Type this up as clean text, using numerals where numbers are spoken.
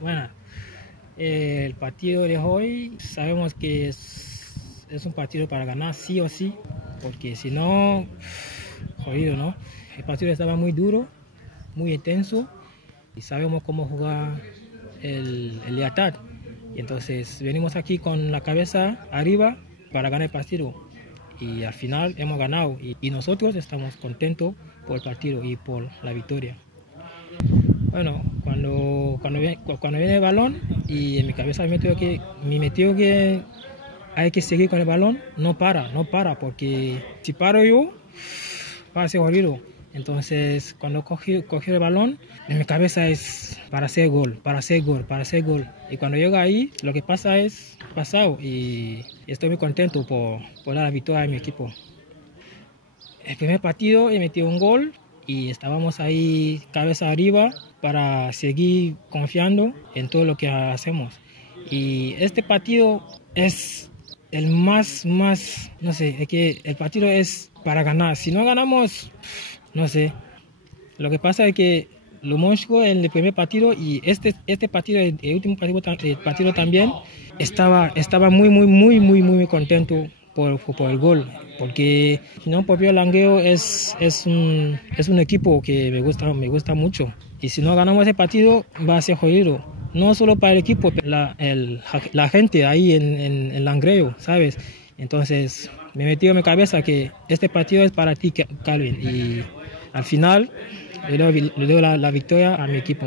Bueno, el partido de hoy sabemos que es un partido para ganar sí o sí, porque si no, jodido, ¿no? El partido estaba muy duro, muy intenso y sabemos cómo jugar el Lealtad. Y entonces venimos aquí con la cabeza arriba para ganar el partido. Y al final hemos ganado y nosotros estamos contentos por el partido y por la victoria. Bueno, cuando viene el balón y en mi cabeza me metió que hay que seguir con el balón, no para, porque si paro yo, va a ser horrible. Entonces, cuando cogí el balón, en mi cabeza es para hacer gol, para hacer gol, para hacer gol. Y cuando llega ahí, lo que pasa es pasado y estoy muy contento por dar la victoria a mi equipo. El primer partido he metido un gol y estábamos ahí cabeza arriba para seguir confiando en todo lo que hacemos. Y este partido es el no sé, es que el partido es para ganar. Si no ganamos, no sé. Lo que pasa es que lo mucho en el primer partido y este partido, el último partido también, estaba muy contento por el gol. Porque si no, Popio Langueo es un equipo que me gusta mucho. Y si no ganamos ese partido, va a ser jodido. No solo para el equipo, pero la gente ahí en Langreo, ¿sabes? Entonces, me metió en mi cabeza que este partido es para ti, Calvin. Y al final, le doy la victoria a mi equipo.